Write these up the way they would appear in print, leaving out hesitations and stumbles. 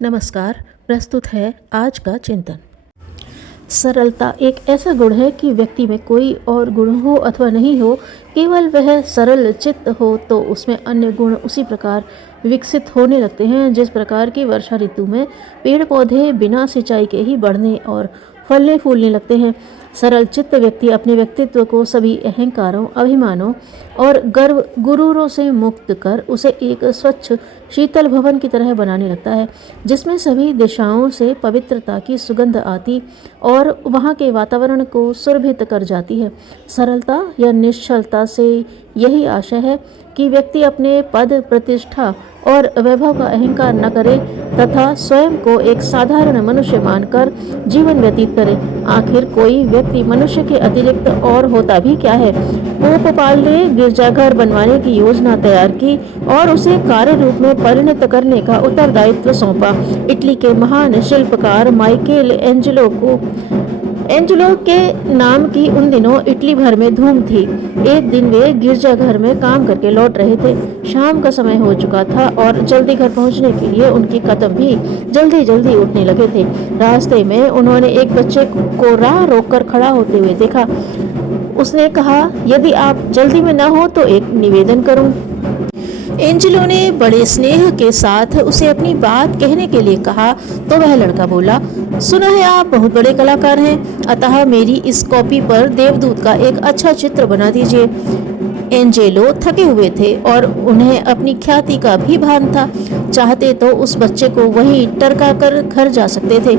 नमस्कार। प्रस्तुत है आज का चिंतन। सरलता एक ऐसा गुण है कि व्यक्ति में कोई और गुण हो अथवा नहीं हो, केवल वह सरल चित्त हो तो उसमें अन्य गुण उसी प्रकार विकसित होने लगते हैं जिस प्रकार की वर्षा ऋतु में पेड़ पौधे बिना सिंचाई के ही बढ़ने और फलने फूलने लगते हैं। सरल चित्त व्यक्ति अपने व्यक्तित्व को सभी अहंकारों, अभिमानों और गर्व गुरूरों से मुक्त कर उसे एक स्वच्छ शीतल भवन की तरह बनाने लगता है, जिसमें सभी दिशाओं से पवित्रता की सुगंध आती और वहाँ के वातावरण को सुरभित कर जाती है। सरलता या निश्चलता से यही आशय है कि व्यक्ति अपने पद, प्रतिष्ठा और वैभव का अहंकार न करे तथा स्वयं को एक साधारण मनुष्य मानकर जीवन व्यतीत करे। आखिर कोई व्यक्ति मनुष्य के अतिरिक्त और होता भी क्या है। पोपपाल ने गिरजाघर बनवाने की योजना तैयार की और उसे कार्य रूप में परिणत करने का उत्तरदायित्व सौंपा। इटली के महान शिल्पकार माइकेल एंजेलो के नाम की उन दिनों इटली भर में धूम थी। एक दिन वे गिरजाघर में काम करके लौट रहे थे। शाम का समय हो चुका था और जल्दी घर पहुंचने के लिए उनके कदम भी जल्दी जल्दी उठने लगे थे। रास्ते में उन्होंने एक बच्चे को राह रोककर खड़ा होते हुए देखा। उसने कहा, यदि आप जल्दी में न हो तो एक निवेदन करूं। एंजेलो ने बड़े स्नेह के साथ उसे अपनी बात कहने के लिए कहा तो वह लड़का बोला, सुना है आप बहुत बड़े कलाकार हैं, अतः मेरी इस कॉपी पर देवदूत का एक अच्छा चित्र बना दीजिए। एंजेलो थके हुए थे और उन्हें अपनी ख्याति का भी भान था। चाहते तो उस बच्चे को वहीं टरका कर घर जा सकते थे,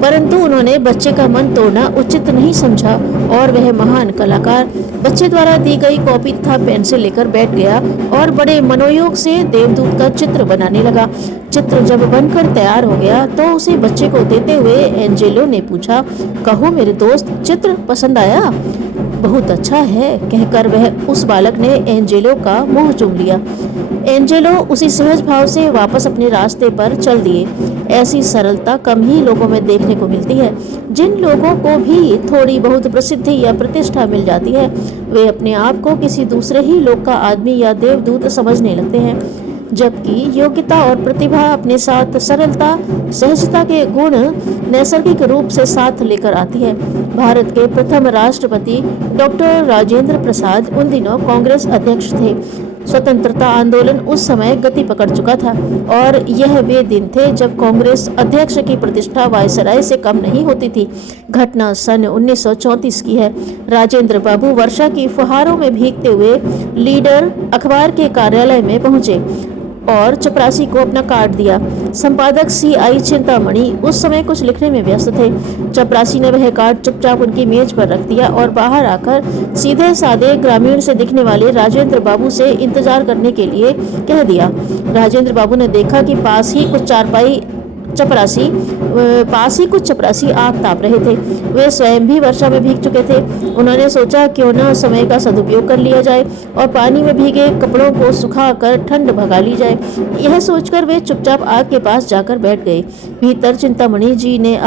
परंतु उन्होंने बच्चे का मन तोड़ना उचित नहीं समझा और वह महान कलाकार बच्चे द्वारा दी गई कॉपी तथा पेंसिल लेकर बैठ गया और बड़े मनोयोग से देवदूत का चित्र बनाने लगा। चित्र जब बनकर तैयार हो गया तो उसे बच्चे को देते हुए एंजेलो ने पूछा, कहो मेरे दोस्त, चित्र पसंद आया? बहुत अच्छा है, कहकर वह उस बालक ने एंजेलो का मुंह चूम लिया। एंजेलो उसी सहज भाव से वापस अपने रास्ते पर चल दिए। ऐसी सरलता कम ही लोगों में देखने को मिलती है। जिन लोगों को भी थोड़ी बहुत प्रसिद्धि या प्रतिष्ठा मिल जाती है, वे अपने आप को किसी दूसरे ही लोक का आदमी या देवदूत समझने लगते हैं, जबकि योग्यता और प्रतिभा अपने साथ सरलता, सहजता के गुण नैसर्गिक रूप से साथ लेकर आती है। भारत के प्रथम राष्ट्रपति डॉक्टर राजेंद्र प्रसाद उन दिनों कांग्रेस अध्यक्ष थे। स्वतंत्रता आंदोलन उस समय गति पकड़ चुका था और यह वे दिन थे जब कांग्रेस अध्यक्ष की प्रतिष्ठा वायसराय से कम नहीं होती थी। घटना सन 1934 की है। राजेंद्र बाबू वर्षा की फुहारों में भीगते हुए लीडर अखबार के कार्यालय में पहुंचे और चपरासी को अपना कार्ड दिया। संपादक CI चिंतामणि उस समय कुछ लिखने में व्यस्त थे। चपरासी ने वह कार्ड चुपचाप उनकी मेज पर रख दिया और बाहर आकर सीधे साधे ग्रामीण से दिखने वाले राजेंद्र बाबू से इंतजार करने के लिए कह दिया। राजेंद्र बाबू ने देखा कि पास ही कुछ चपरासी आग ताप रहे थे। वे स्वयं भी वर्षा में भीग चुके थे। उन्होंने सोचा क्यों न समय का सदुपयोग कर लिया जाए और पानी में भीगे कपड़ों को सुखाकर ठंड भगा ली जाए। यह सोचकर वे चुपचाप आग के पास जाकर बैठ गए। भीतर चिंतामणि जी ने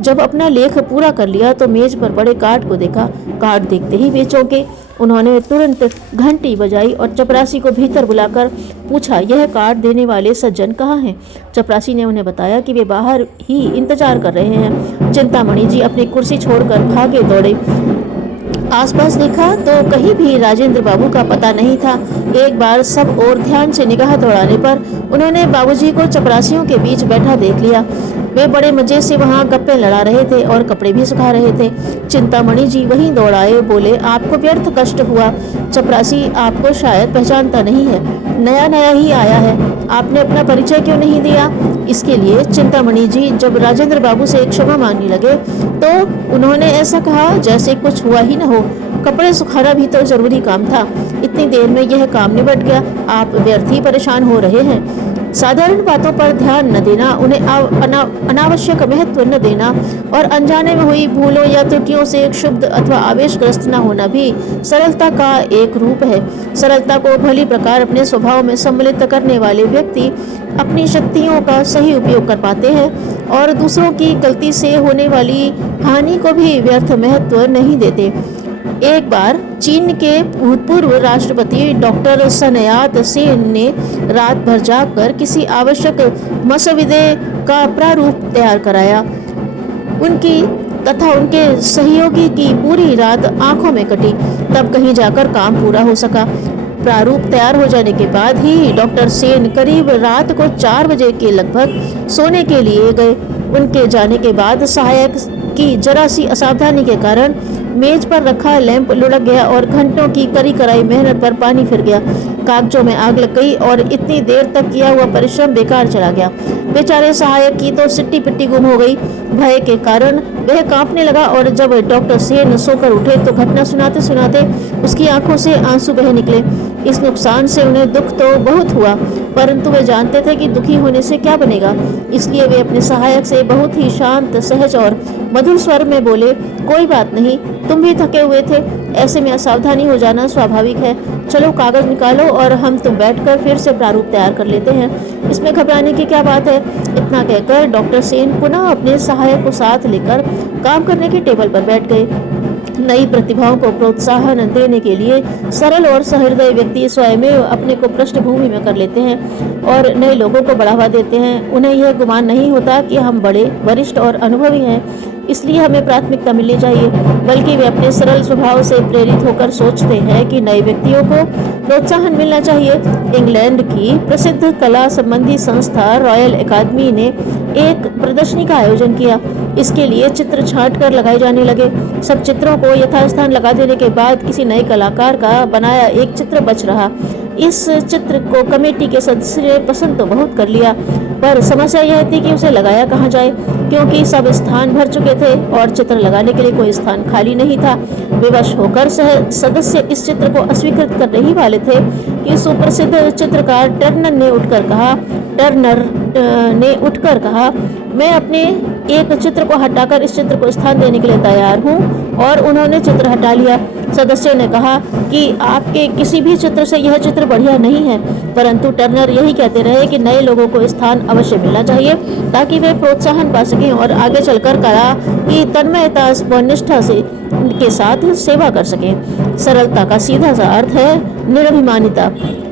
जब अपना लेख पूरा कर लिया तो मेज पर पड़े कार्ड को देखा। कार्ड देखते ही वे चौंके। उन्होंने तुरंत घंटी बजाई और चपरासी को भीतर बुलाकर पूछा, यह कार्ड देने वाले सज्जन कहाँ हैं? चपरासी ने उन्हें बताया कि वे बाहर ही इंतजार कर रहे हैं। चिंतामणि जी अपनी कुर्सी छोड़कर भागे दौड़े। आसपास देखा तो कहीं भी राजेंद्र बाबू का पता नहीं था। एक बार सब और ध्यान से निगाह दौड़ाने पर उन्होंने बाबूजी को चपरासियों के बीच बैठा देख लिया। वे बड़े मजे से वहां गप्पे लड़ा रहे थे और कपड़े भी सुखा रहे थे। चिंतामणि जी वहीं दौड़ाए, बोले, आपको व्यर्थ कष्ट हुआ। चपरासी आपको शायद पहचानता नहीं है, नया नया ही आया है, आपने अपना परिचय क्यों नहीं दिया? इसके लिए चिंतामणि जी जब राजेंद्र बाबू से क्षमा मांगने लगे तो उन्होंने ऐसा कहा जैसे कुछ हुआ ही न हो। कपड़े सुखाना भी तो जरूरी काम था, इतनी देर में यह काम निबट गया, आप व्यर्थ ही परेशान हो रहे हैं। साधारण बातों पर ध्यान न देना, उन्हें अनावश्यक महत्व न देना और अनजाने में हुई भूलों या त्रुटियों से क्षुब्ध अथवा आवेशग्रस्त न होना भी सरलता का एक रूप है। सरलता को भली प्रकार अपने स्वभाव में सम्मिलित करने वाले व्यक्ति अपनी शक्तियों का सही उपयोग कर पाते हैं और दूसरों की गलती से होने वाली हानि को भी व्यर्थ महत्व नहीं देते। एक बार चीन के भूतपूर्व राष्ट्रपति डॉक्टर सनयात सेन ने रात भर जागकर किसी आवश्यक मसौदे का प्रारूप तैयार कराया। उनकी तथा उनके सहयोगी की पूरी रात आंखों में कटी, तब कहीं जाकर काम पूरा हो सका। प्रारूप तैयार हो जाने के बाद ही डॉक्टर सेन करीब रात को 4 बजे के लगभग सोने के लिए गए। उनके जाने के बाद सहायक की जरा सी असावधानी के कारण मेज पर रखा लैंप लुढ़क गया और घंटों की करी कराई मेहनत पर पानी फिर गया। कागजों में आग लग गई और इतनी देर तक किया हुआ परिश्रम बेकार चला गया। बेचारे सहायक की तो सिट्टी पिट्टी गुम हो गई। भय के कारण वह कांपने लगा और जब डॉक्टर सेन सोकर उठे तो घटना सुनाते सुनाते उसकी आंखों से आंसू बह निकले। इस नुकसान से उन्हें दुख तो बहुत हुआ, परंतु वे जानते थे कि दुखी होने से क्या बनेगा। इसलिए वे अपने सहायक से बहुत ही शांत, सहज और मधुर स्वर में बोले, कोई बात नहीं, तुम भी थके हुए थे, ऐसे में असावधानी हो जाना स्वाभाविक है। चलो कागज निकालो और हम तुम बैठकर फिर से प्रारूप तैयार कर लेते हैं। इसमें घबराने की क्या बात है। इतना कहकर डॉक्टर सेन पुनः अपने सहायक को साथ लेकर काम करने की टेबल पर बैठ गए। नई प्रतिभाओं को प्रोत्साहन देने के लिए सरल और सहृदय व्यक्ति स्वयं अपने को पृष्ठभूमि में कर लेते हैं और नए लोगों को बढ़ावा देते हैं। उन्हें यह गुमान नहीं होता कि हम बड़े, वरिष्ठ और अनुभवी हैं, इसलिए हमें प्राथमिकता मिलनी चाहिए, बल्कि वे अपने सरल स्वभाव से प्रेरित होकर सोचते हैं कि नए व्यक्तियों को प्रोत्साहन मिलना चाहिए। इंग्लैंड की प्रसिद्ध कला संबंधी संस्था रॉयल एकेडमी ने एक प्रदर्शनी का आयोजन किया। इसके लिए चित्र छांट कर लगाए जाने लगे। सब चित्रों को यथास्थान लगा देने के बाद किसी नए कलाकार का बनाया एक चित्र बच रहा। इस चित्र को कमेटी के सदस्य ने पसंद तो बहुत कर लिया, पर समस्या यह थी कि उसे लगाया कहाँ जाए, क्योंकि सब स्थान भर चुके थे और चित्र लगाने के लिए कोई स्थान खाली नहीं था। विवश होकर सदस्य इस चित्र को अस्वीकृत करने ही वाले थे कि सुप्रसिद्ध चित्रकार टर्नर ने उठकर कहा, मैं अपने एक चित्र को हटाकर इस चित्र को स्थान देने के लिए तैयार हूँ, और उन्होंने चित्र हटा लिया। सदस्य ने कहा कि आपके किसी भी चित्र से यह चित्र बढ़िया नहीं है, परंतु टर्नर यही कहते रहे कि नए लोगों को स्थान अवश्य मिलना चाहिए ताकि वे प्रोत्साहन पा सकें और आगे चलकर कला की तन्मयता व निष्ठा से के साथ सेवा कर सकें। सरलता का सीधा सा अर्थ है निरभिमानिता।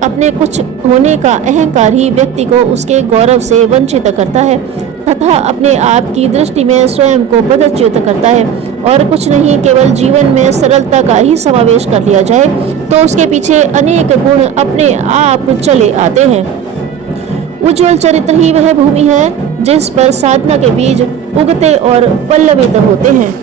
अपने कुछ होने का अहंकार ही व्यक्ति को उसके गौरव से वंचित करता है तथा अपने आप की दृष्टि में स्वयं को पदच्युत करता है, और कुछ नहीं। केवल जीवन में सरलता का ही समावेश कर लिया जाए तो उसके पीछे अनेक गुण अपने आप चले आते हैं। उज्जवल चरित्र ही वह भूमि है जिस पर साधना के बीज उगते और पल्लवित होते हैं।